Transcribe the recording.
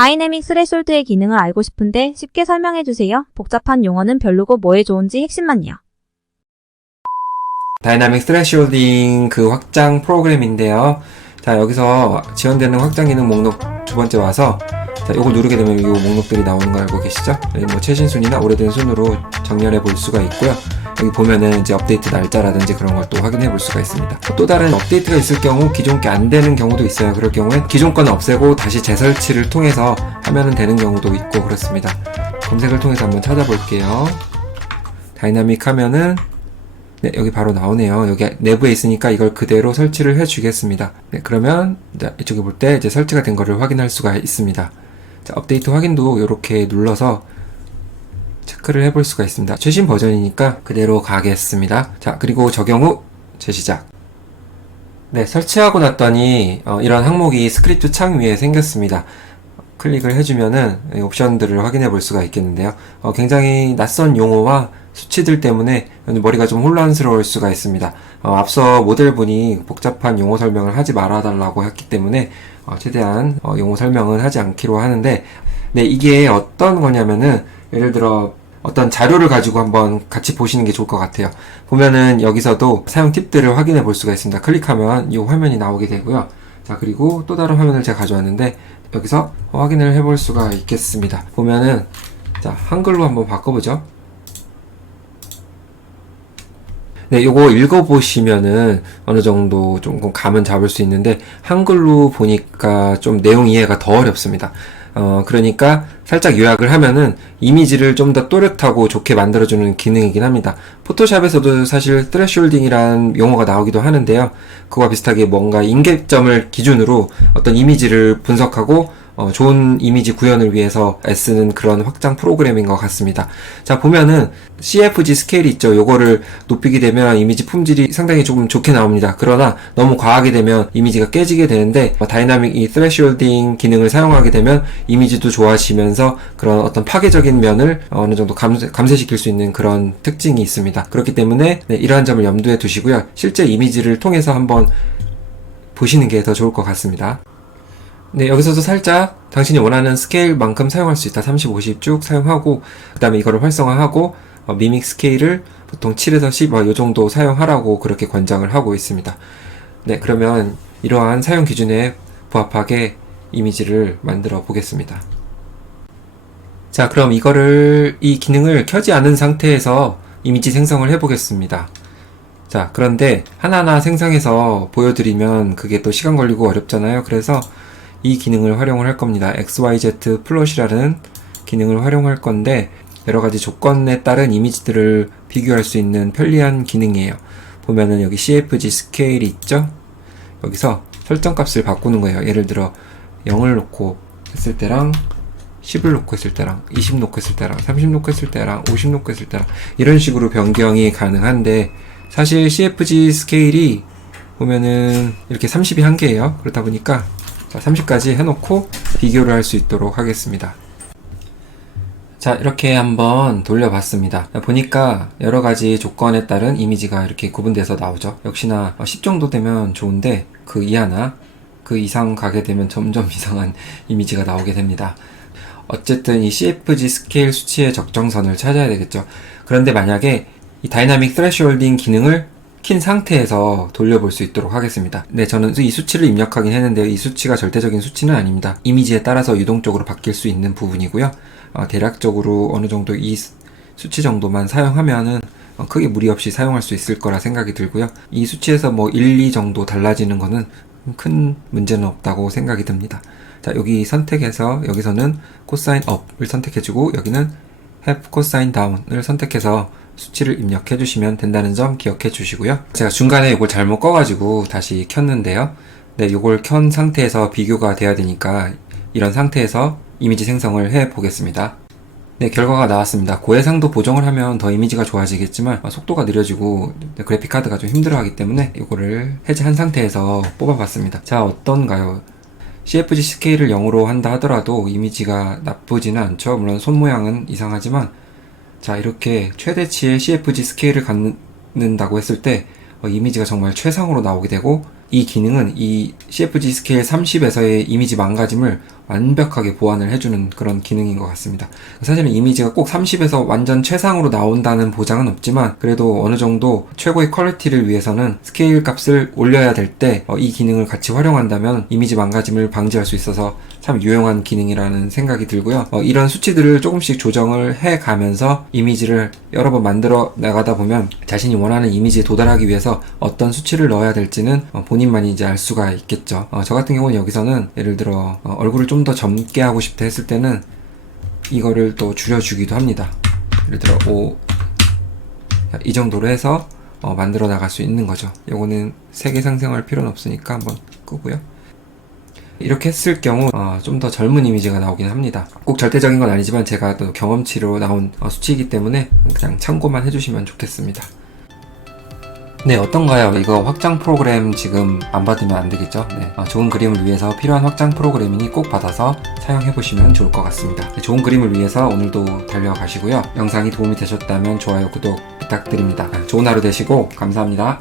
다이내믹 스레숄드의 기능을 알고 싶은데 쉽게 설명해주세요. 복잡한 용어는 별로고 뭐에 좋은지 핵심만요. 다이나믹 스레숄딩 그 확장 프로그램인데요. 자, 여기서 지원되는 확장 기능 목록 두 번째 와서, 자, 요거 누르게 되면 이 목록들이 나오는 거 알고 계시죠? 여기 뭐 최신 순위나 오래된 순으로 정렬해 볼 수가 있고요. 여기 보면은 이제 업데이트 날짜라든지 그런 걸 또 확인해 볼 수가 있습니다. 또 다른 업데이트가 있을 경우 기존 게 안 되는 경우도 있어요. 그럴 경우엔 기존 거는 없애고 다시 재설치를 통해서 하면은 되는 경우도 있고 그렇습니다. 검색을 통해서 한번 찾아볼게요. 다이나믹 하면은 네, 여기 바로 나오네요. 여기 내부에 있으니까 이걸 그대로 설치를 해주겠습니다. 네, 그러면 이쪽에 볼 때 이제 설치가 된 거를 확인할 수가 있습니다. 자, 업데이트 확인도 이렇게 눌러서 체크를 해볼 수가 있습니다. 최신 버전이니까 그대로 가겠습니다. 자, 그리고 적용 후 재시작. 네, 설치하고 났더니 이런 항목이 스크립트 창 위에 생겼습니다. 클릭을 해주면은 옵션들을 확인해 볼 수가 있겠는데요. 굉장히 낯선 용어와 수치들 때문에 머리가 좀 혼란스러울 수가 있습니다. 앞서 모델분이 복잡한 용어 설명을 하지 말아달라고 했기 때문에 최대한 용어 설명은 하지 않기로 하는데, 네, 이게 어떤 거냐면은 예를 들어 어떤 자료를 가지고 한번 같이 보시는 게 좋을 것 같아요. 보면은 여기서도 사용 팁들을 확인해 볼 수가 있습니다. 클릭하면 이 화면이 나오게 되고요. 자, 그리고 또 다른 화면을 제가 가져왔는데 여기서 확인을 해 볼 수가 있겠습니다. 보면은 자, 한글로 한번 바꿔보죠. 네, 요거 읽어보시면은 어느 정도 좀 감은 잡을 수 있는데 한글로 보니까 좀 내용 이해가 더 어렵습니다. 그러니까 살짝 요약을 하면은 이미지를 좀 더 또렷하고 좋게 만들어주는 기능이긴 합니다. 포토샵에서도 사실 스레숄딩이란 용어가 나오기도 하는데요. 그와 비슷하게 뭔가 임계점을 기준으로 어떤 이미지를 분석하고 좋은 이미지 구현을 위해서 애쓰는 그런 확장 프로그램인 것 같습니다. 자, 보면은 CFG 스케일이 있죠. 요거를 높이게 되면 이미지 품질이 상당히 조금 좋게 나옵니다. 그러나 너무 과하게 되면 이미지가 깨지게 되는데 다이나믹 이 스레숄딩 기능을 사용하게 되면 이미지도 좋아지면서 그런 어떤 파괴적인 면을 어느 정도 감쇄시킬 수 있는 그런 특징이 있습니다. 그렇기 때문에 네, 이러한 점을 염두에 두시고요. 실제 이미지를 통해서 한번 보시는 게 더 좋을 것 같습니다. 네, 여기서도 살짝 당신이 원하는 스케일만큼 사용할 수 있다. 30, 50 쭉 사용하고 그 다음에 이거를 활성화하고 미믹 스케일을 보통 7에서 10 요 정도 사용하라고 그렇게 권장을 하고 있습니다. 네, 그러면 이러한 사용 기준에 부합하게 이미지를 만들어 보겠습니다. 자, 그럼 이 기능을 켜지 않은 상태에서 이미지 생성을 해 보겠습니다. 자, 그런데 하나하나 생성해서 보여드리면 그게 또 시간 걸리고 어렵잖아요. 그래서 이 기능을 활용을 할 겁니다. XYZ 플롯이라는 기능을 활용할 건데 여러가지 조건에 따른 이미지들을 비교할 수 있는 편리한 기능이에요. 보면은 여기 CFG 스케일이 있죠? 여기서 설정값을 바꾸는 거예요. 예를 들어 0을 놓고 했을 때랑 10을 놓고 했을 때랑 20 놓고 했을 때랑 30 놓고 했을 때랑 50 놓고 했을 때랑 이런 식으로 변경이 가능한데 사실 CFG 스케일이 보면은 이렇게 30이 한계예요. 그렇다 보니까 자, 30까지 해놓고 비교를 할 수 있도록 하겠습니다. 자, 이렇게 한번 돌려봤습니다. 보니까 여러가지 조건에 따른 이미지가 이렇게 구분돼서 나오죠. 역시나 10 정도 되면 좋은데 그 이하나 그 이상 가게 되면 점점 이상한 이미지가 나오게 됩니다. 어쨌든 이 CFG 스케일 수치의 적정선을 찾아야 되겠죠. 그런데 만약에 이 다이나믹 스레숄딩 기능을 킨 상태에서 돌려볼 수 있도록 하겠습니다. 네, 저는 이 수치를 입력하긴 했는데요. 이 수치가 절대적인 수치는 아닙니다. 이미지에 따라서 유동적으로 바뀔 수 있는 부분이고요. 대략적으로 어느 정도 이 수치 정도만 사용하면은 크게 무리 없이 사용할 수 있을 거라 생각이 들고요. 이 수치에서 뭐 1, 2 정도 달라지는 거는 큰 문제는 없다고 생각이 듭니다. 자, 여기 선택해서 여기서는 코사인 업을 선택해주고 여기는 have 코사인 다운을 선택해서 수치를 입력해 주시면 된다는 점 기억해 주시고요. 제가 중간에 이걸 잘못 꺼가지고 다시 켰는데요. 네, 이걸 켠 상태에서 비교가 돼야 되니까 이런 상태에서 이미지 생성을 해 보겠습니다. 네, 결과가 나왔습니다. 고해상도 보정을 하면 더 이미지가 좋아지겠지만 속도가 느려지고 그래픽카드가 좀 힘들어하기 때문에 이거를 해제한 상태에서 뽑아봤습니다. 자, 어떤가요? CFG 스케일을 0으로 한다 하더라도 이미지가 나쁘지는 않죠. 물론 손 모양은 이상하지만 자, 이렇게 최대치의 CFG 스케일을 갖는다고 했을 때 이미지가 정말 최상으로 나오게 되고 이 기능은 이 CFG 스케일 30에서의 이미지 망가짐을 완벽하게 보완을 해주는 그런 기능인 것 같습니다. 사실은 이미지가 꼭 30에서 완전 최상으로 나온다는 보장은 없지만 그래도 어느 정도 최고의 퀄리티를 위해서는 스케일 값을 올려야 될 때 이 기능을 같이 활용한다면 이미지 망가짐을 방지할 수 있어서 참 유용한 기능이라는 생각이 들고요. 이런 수치들을 조금씩 조정을 해가면서 이미지를 여러 번 만들어 나가다 보면 자신이 원하는 이미지에 도달하기 위해서 어떤 수치를 넣어야 될지는 본인만이 이제 알 수가 있겠죠. 저 같은 경우는 여기서는 예를 들어 얼굴을 좀 더 젊게 하고 싶다 했을 때는 이거를 또 줄여주기도 합니다. 예를 들어 이 정도로 해서 만들어 나갈 수 있는 거죠. 요거는 세게 상승할 필요는 없으니까 한번 끄고요. 이렇게 했을 경우 좀 더 젊은 이미지가 나오긴 합니다. 꼭 절대적인 건 아니지만 제가 또 경험치로 나온 수치이기 때문에 그냥 참고만 해주시면 좋겠습니다. 네, 어떤가요? 이거 확장 프로그램 지금 안 받으면 안 되겠죠? 네, 좋은 그림을 위해서 필요한 확장 프로그램이니 꼭 받아서 사용해보시면 좋을 것 같습니다. 네, 좋은 그림을 위해서 오늘도 달려가시고요. 영상이 도움이 되셨다면 좋아요, 구독 부탁드립니다. 좋은 하루 되시고 감사합니다.